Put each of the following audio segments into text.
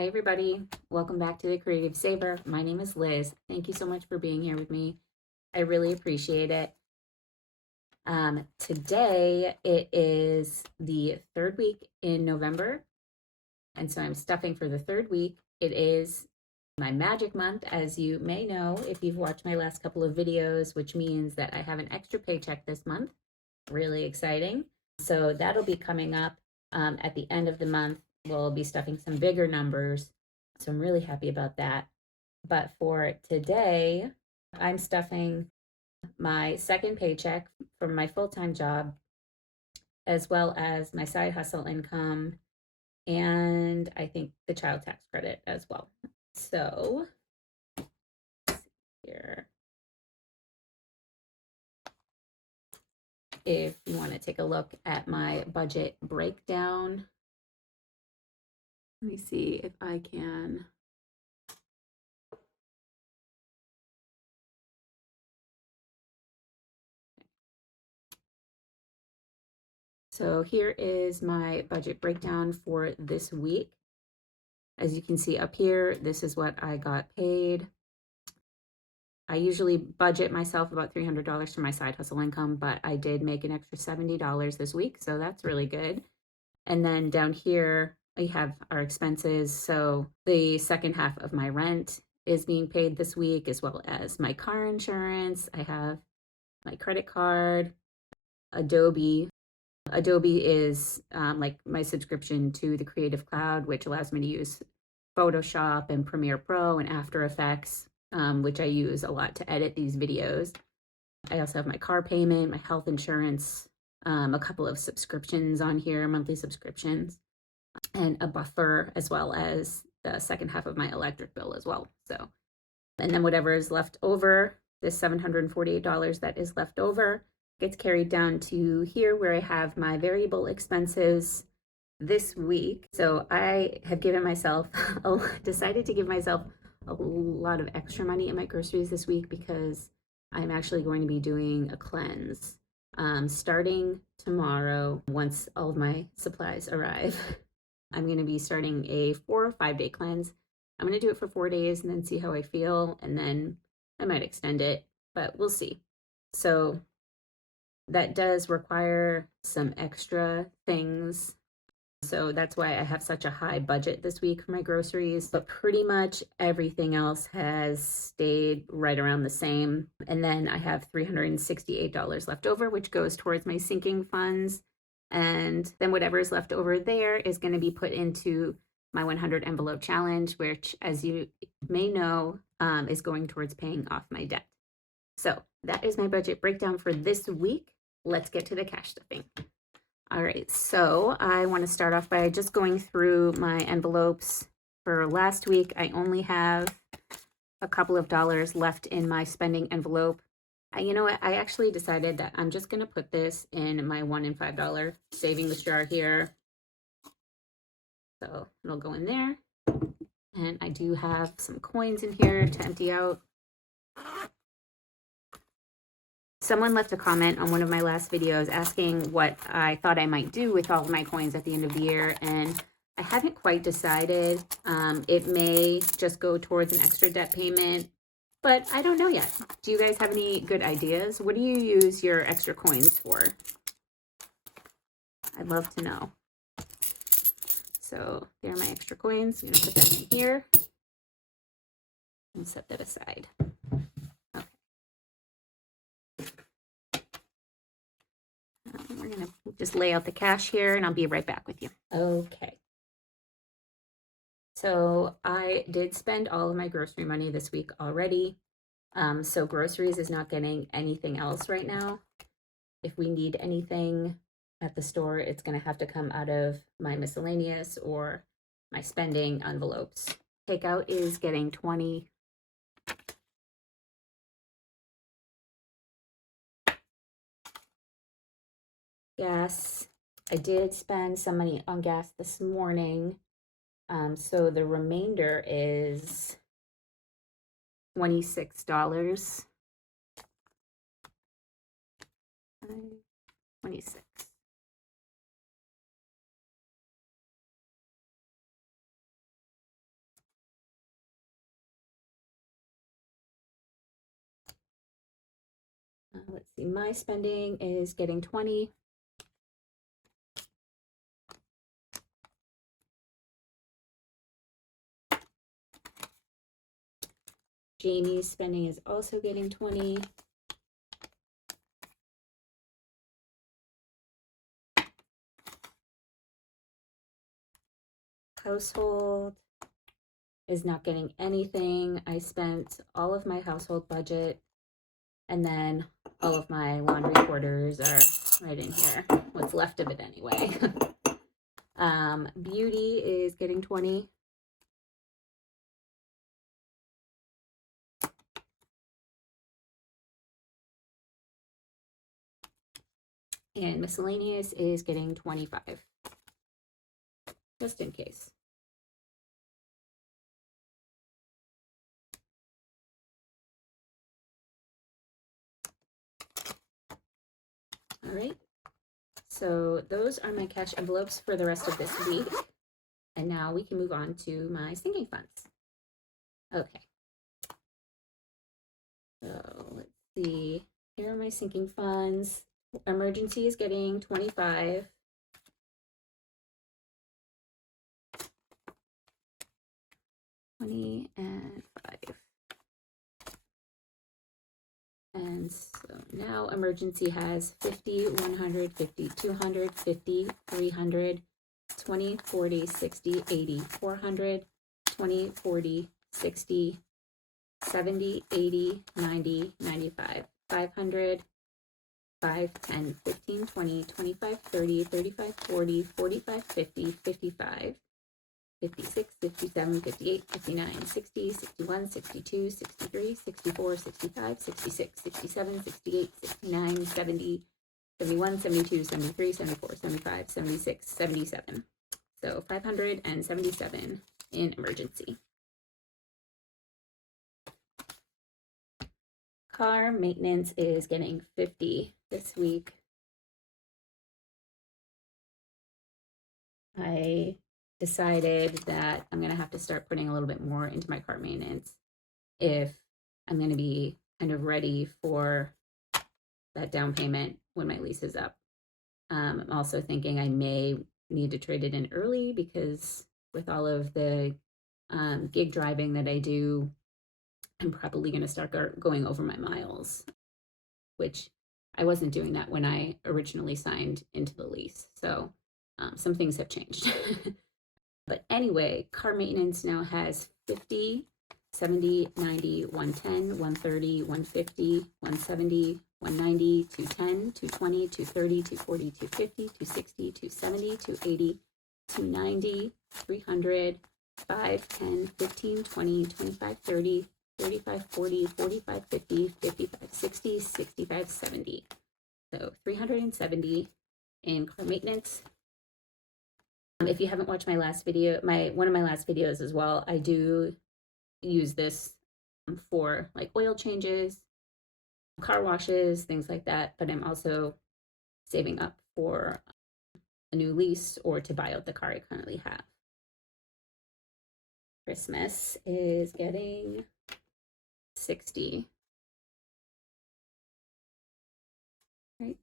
Hi, everybody. Welcome back to the Creative Saver. My name is Liz. Thank you so much for being here with me. I really appreciate it. Today, it is the third week in November, and so I'm stuffing for the third week. It is my magic month, as you may know if you've watched my last couple of videos, which means that I have an extra paycheck this month. Really exciting. So that'll be coming up at the end of the month. We'll be stuffing some bigger numbers. So I'm really happy about that. But for today, I'm stuffing my second paycheck from my full-time job, as well as my side hustle income, and I think the child tax credit as well. So let's see here. If you want to take a look at my budget breakdown, let me see if I can. So here is my budget breakdown for this week. As you can see up here, this is what I got paid. I usually budget myself about $300 for my side hustle income, but I did make an extra $70 this week, so that's really good. And then down here, I have our expenses. So the second half of my rent is being paid this week, as well as my car insurance. I have my credit card, Adobe. Adobe is like my subscription to the Creative Cloud, which allows me to use Photoshop and Premiere Pro and After Effects, which I use a lot to edit these videos. I also have my car payment, my health insurance, a couple of subscriptions on here, monthly subscriptions, and a buffer, as well as the second half of my electric bill as well. So, and then whatever is left over, this $748 that is left over, gets carried down to here where I have my variable expenses this week. So I have given myself, decided to give myself a lot of extra money in my groceries this week because I'm actually going to be doing a cleanse starting tomorrow. Once all of my supplies arrive, I'm going to be starting a 4 or 5 day cleanse. I'm going to do it for 4 days and then see how I feel, and then I might extend it, but we'll see. So that does require some extra things. So that's why I have such a high budget this week for my groceries, but pretty much everything else has stayed right around the same. And then I have $368 left over, which goes towards my sinking funds. And then whatever is left over there is going to be put into my 100 envelope challenge, which, as you may know, is going towards paying off my debt. So that is my budget breakdown for this week. Let's get to the cash stuffing. All right, so I want to start off by just going through my envelopes for last week. I only have a couple of dollars left in my spending envelope. You know what? I actually decided that I'm just going to put this in my $1 and $5 savings jar here. So it'll go in there. And I do have some coins in here to empty out. Someone left a comment on one of my last videos asking what I thought I might do with all of my coins at the end of the year, and I haven't quite decided. It may just go towards an extra debt payment, but I don't know yet. Do you guys have any good ideas? What do you use your extra coins for? I'd love to know. So there are my extra coins. I'm going to put that in here and set that aside. We're going to just lay out the cash here, and I'll be right back with you. Okay. So I did spend all of my grocery money this week already. So groceries is not getting anything else right now. If we need anything at the store, it's going to have to come out of my miscellaneous or my spending envelopes. Takeout is getting 20. Gas, I did spend some money on gas this morning. So the remainder is $26. 26. See, my spending is getting 20. Jamie's spending is also getting 20. Household is not getting anything. I spent all of my household budget, and then all of my laundry quarters are right in here. What's left of it anyway. Beauty is getting 20. And miscellaneous is getting 25. Just in case. All right. So those are my cash envelopes for the rest of this week. And now we can move on to my sinking funds. Okay. So let's see. Here are my sinking funds. Emergency is getting 25. $20 and $5. And so now emergency has 50, 100, 50, 200, 50, 300, 20, 40, 60, 80, 400, 20, 40, 60, 70, 80, 90, 95, 500, 5, 10, 15, 20, 25, 30, 35, 40, 45, 50, 55, 56, 57, 58, 59, 60, 61, 62, 63, 64, 65, 66, 67, 68, 69, 70, 71, 72, 73, 74, 75, 76, 77. So 577 in emergency. Car maintenance is getting 50 this week. I decided that I'm going to have to start putting a little bit more into my car maintenance if I'm going to be kind of ready for that down payment when my lease is up. I'm also thinking I may need to trade it in early because with all of the gig driving that I do, I'm probably going to start going over my miles, which I wasn't doing that when I originally signed into the lease. So some things have changed. But anyway, car maintenance now has 50, 70, 90, 110, 130, 150, 170, 190, 210, 220, 230, 240, 250, 260, 270, 280, 290, 300, 5, 10, 15, 20, 25, 30, 35, 40, 45, 50, 55, 60, 65, 70. So 370 in car maintenance. If you haven't watched my last video, one of my last videos as well, I do use this for like oil changes, car washes, things like that. But I'm also saving up for a new lease or to buy out the car I currently have. Christmas is getting 60. Right?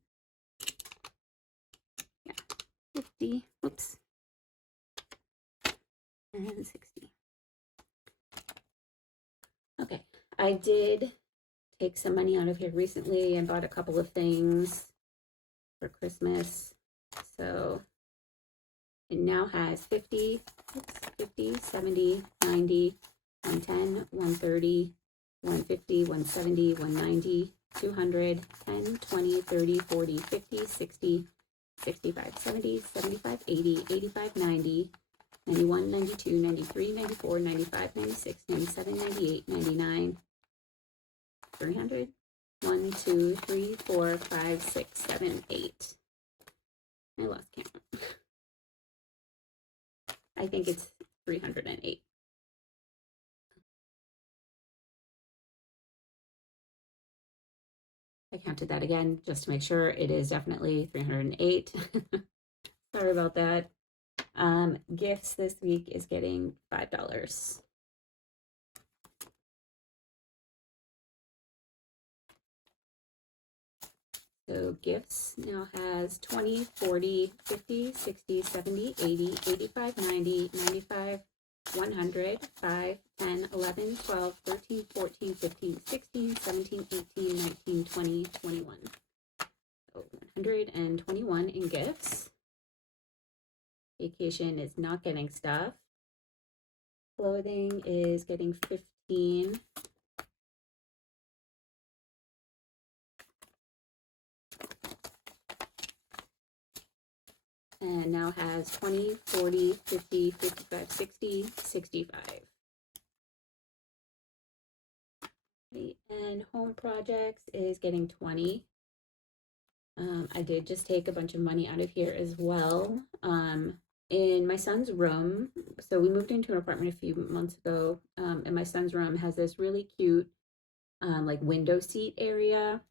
Yeah, 50. Oops. And 60. Okay, I did take some money out of here recently and bought a couple of things for Christmas. So it now has 50, 50, 70, 90, 110, 130, 150, 170, 190, 200, 10, 20, 30, 40, 50, 60, 65, 70, 75, 80, 85, 90, 91, 92, 93, 94, 95, 96, 97, 98, 99, 300, 1, 2, 3, 4, 5, 6, 7, 8. I lost count. I think it's 308. I counted that again just to make sure. It is definitely 308. Sorry about that. Gifts this week is getting $5. So gifts now has 20, 40, 50, 60, 70, 80, 85, 90, 95, 100, 5, 10, 11, 12, 13, 14, 15, 16, 17, 18, 19, 20, 21. So 121 in gifts. Vacation is not getting stuff. Clothing is getting 15. And now has 20, 40, 50, 55, 60, 65. And home projects is getting 20. I did just take a bunch of money out of here as well. In my son's room, so we moved into an apartment a few months ago, and my son's room has this really cute like window seat area,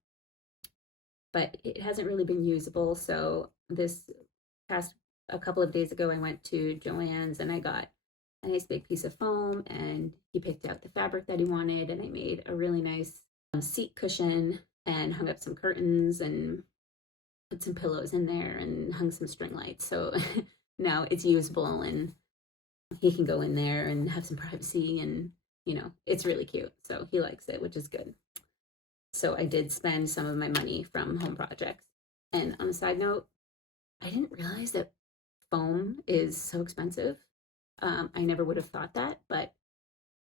but it hasn't really been usable. So this past a couple of days ago, I went to Joann's and I got a nice big piece of foam, and he picked out the fabric that he wanted, and I made a really nice seat cushion and hung up some curtains and put some pillows in there and hung some string lights. So now it's usable and he can go in there and have some privacy, and it's really cute. So he likes it, which is good. So I did spend some of my money from home projects. And on a side note, I didn't realize that foam is so expensive. I never would have thought that, but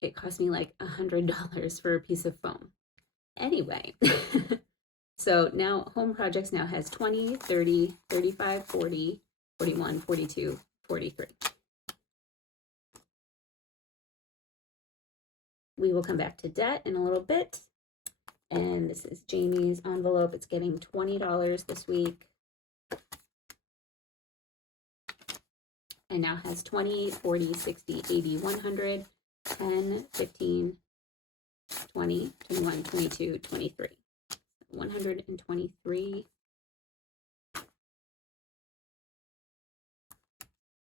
it cost me like $100 for a piece of foam. Anyway, so now home projects now has 20, 30, 35, 40, 41, 42, 43. We will come back to debt in a little bit. And this is Jamie's envelope. It's getting $20 this week. And now has 20, 40, 60, 80, 100, 10, 15, 20, 21, 22, 23. 123.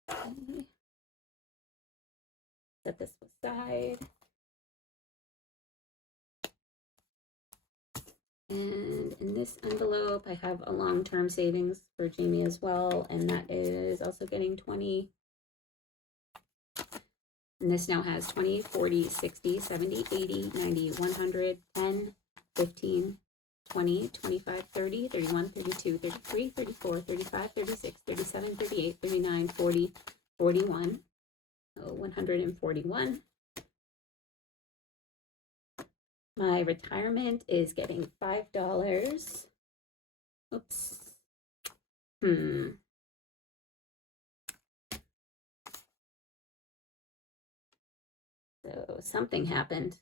Okay. Set this aside. And in this envelope, I have a long-term savings for Jamie as well, and that is also getting 20. And this now has 20, 40, 60, 70, 80, 90, 100, 10, 15, 20, 25, 30, 31, 32, 33, 34, 35, 36, 37, 38, 39, 40, 41. So 141. My retirement is getting $5. Oops. So something happened.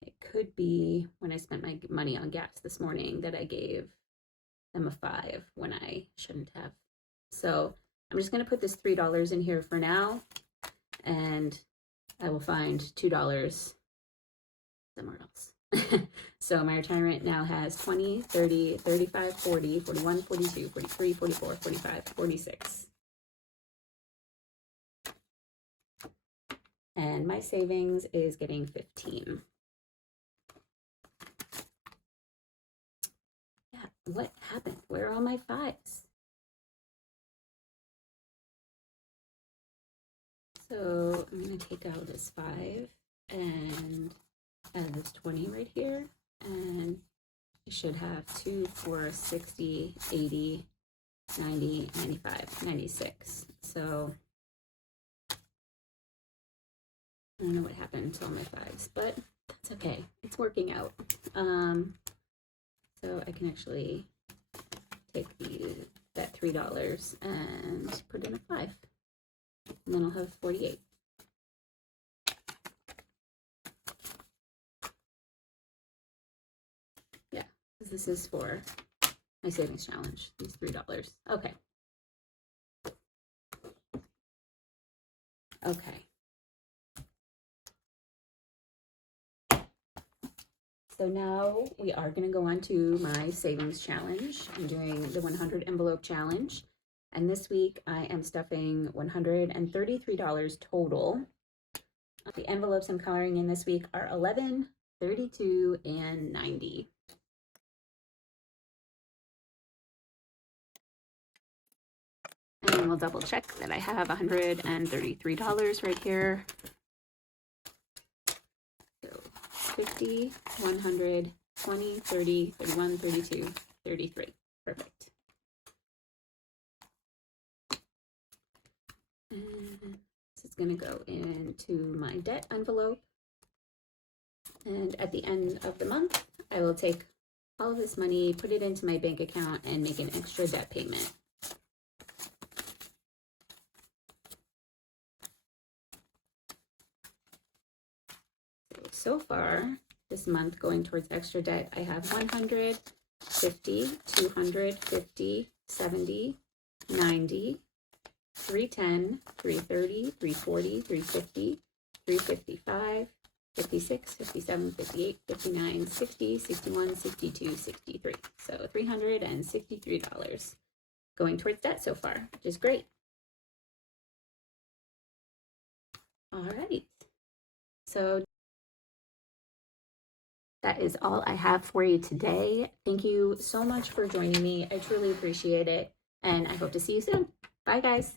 It could be when I spent my money on gas this morning that I gave them a 5 when I shouldn't have. So I'm just going to put this $3 in here for now, and I will find $2 somewhere else. So my retirement now has 20, 30, 35, 40, 41, 42, 43, 44, 45, 46. And my savings is getting 15. Yeah, what happened? Where are all my 5s? So I'm going to take out this 5 and add this 20 right here, and I should have 2, 4, 60, 80, 90, 95, 96. So I don't know what happened to all my 5s, but that's okay. It's working out. So I can actually take that $3 and put in a 5, and then I'll have 48. Yeah, because this is for my savings challenge, these $3. Okay. Okay. So now we are going to go on to my savings challenge. I'm doing the 100 envelope challenge. And this week I am stuffing $133 total. The envelopes I'm coloring in this week are 11, 32, and 90. And we'll double check that I have $133 right here. So 50, 100, 20, 30, 31, 32, 33. Perfect. And this is going to go into my debt envelope. And at the end of the month, I will take all of this money, put it into my bank account, and make an extra debt payment. So far, this month going towards extra debt, I have 100, 50, 250, 70, 90, 310, 330, 340, 350, 355, 56, 57, 58, 59, 60, 61, 62, 63. So $363 going towards debt so far, which is great. All right. So that is all I have for you today. Thank you so much for joining me. I truly appreciate it. And I hope to see you soon. Bye, guys.